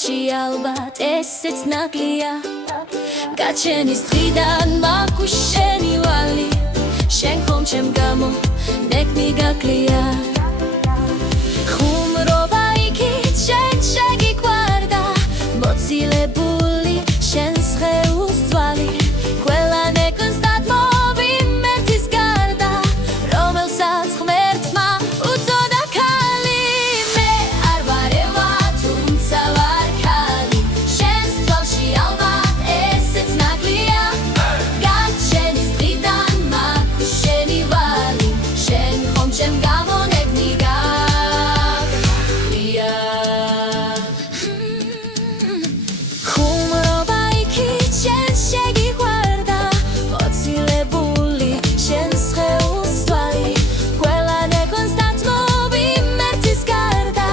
თვალში ალბათ ესეც ნაკლია გაჩენის დღიდან მაქვს შენი ვალი შენ ხომ ჩემ გამო ნეკნი გაკლია ხუმრობა იქით შენ შეგიყვარდა მოცილებული შენს ხეულს ძვალი ყველა ნეკნს დათმობიმერთის გარდა რომელსაც ღმერთმა უწოდა ქალი მე არ ვარ ევა თუმცა ვარ ქალი შენს თვალში ალბათ ესეც ნაკლია გაჩენის დღიდან მაქვს შენი ვალი შენ ხომ ჩემ გამო ნეკნი გაკლია ხუმრობა იქით შენ შეგიყვარდა მოცილებული შენს ხეულს ძვალი ყველა ნეკნს დათმობიმერთის გარდა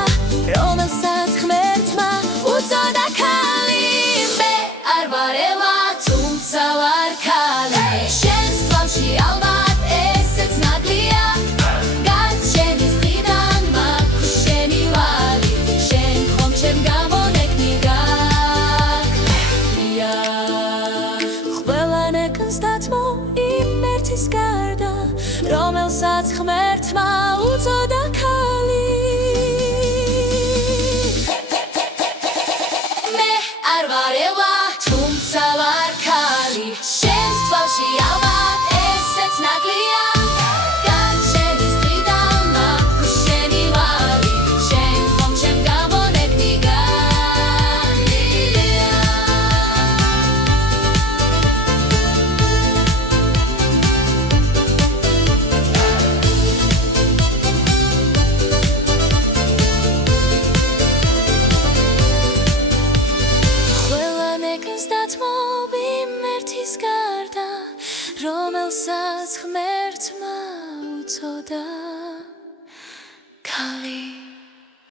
რომელსაც ღმერთმა უწოდა ქალი მე არ ვარ ევა თუმცა ვარ ქალი შენს თვალში ალბათ ესეც ნაკლია გაჩენის დღიდან მაქვს შენი ვალი შენ ხომ ჩემ გამო ნეკნი გაკლია ყველა ნეკნს დათმობიმერთის გარდა რომელსაც ღმერთმა უწოდა ქალი მე არ ვარ ევა თუმცა ვარ ქალი შენს თვალში ალბათ ესეც ნაკლია გაჩენის დღიდან მაქვს შენი ვალი შენ ხომ ჩემ გამო ნეკნი გაკლია ყველა ნეკნს დათმობიმერთის გარდა რომელსაც ღმერთმა უწოდა ქალი